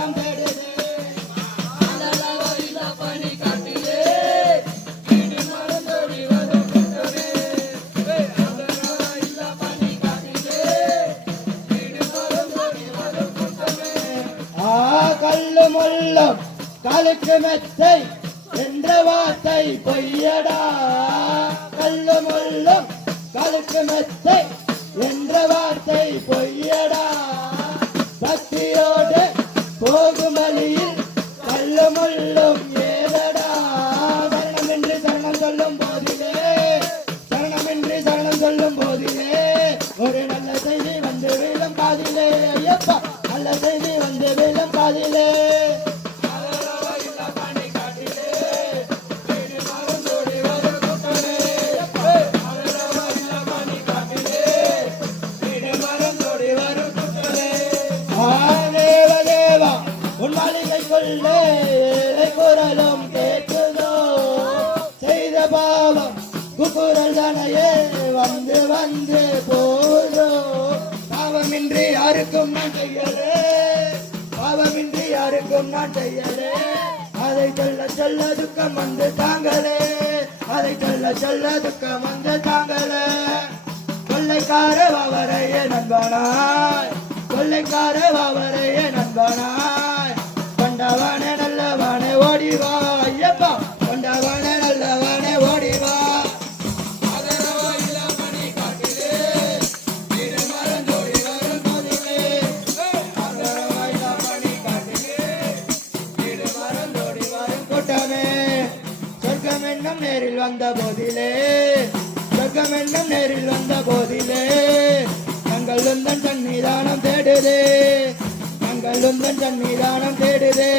சரணம் தேடுதே கல்லு முள்ளும் காலுக்கு மெத்தை என்ற வார்த்தை பொய்யடா கல்லு முள்ளும் காலுக்கு மெத்தை என்ற வார்த்தை பொய்யடா பக்தியோடு போகும் வழியில் கல்லு முள்ளும் ஏதடா சரணமின்றி சரணம் சொல்லும் போதிலே சரணமின்றி சரணம் சொல்லும் போதிலே ஒரு நல்ல செய்தி வந்து வீழும் காதிலே ஐயப்பா நல்ல செய்தி வந்து வீழும் காதிலே உன் மாளிகைக்குள்ளே குரலும் கேட்குதோ செய்த பாவம் குக்குரல் தானையே வந்து வந்து போதோ பாவமின்றி யாருக்கும் நான் செய்யலே பாவமின்றி யாருக்கும் நான் செய்யலே அதை சொல்ல சொல்ல துக்கம் வந்து தாங்களே அதை சொல்ல சொல்ல துக்கம் வந்து தாங்களே கொள்ளைக்கார வாவரையே நண்பனாய் கொள்ளைக்கார வாவரையே நண்பனாய் கொண்டவானே நல்லவானே ஓடிவா ஐயப்பா கொண்டவானே நல்லவானே ஓடிவா சொர்க்கம் என்னும் நேரில் வந்த போதிலே சொர்க்கம் என்னும் நேரில் வந்த போதிலே நாங்கள் உந்தன் சன்னிதானம் தேடுதே நாங்கள் உந்தன் சன்னிதானம் தேடுதே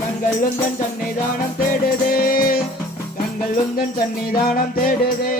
கண்கள் உந்தன் சன்னிதானம் தேடுதே கண்கள் உந்தன் சன்னிதானம் தேடுதே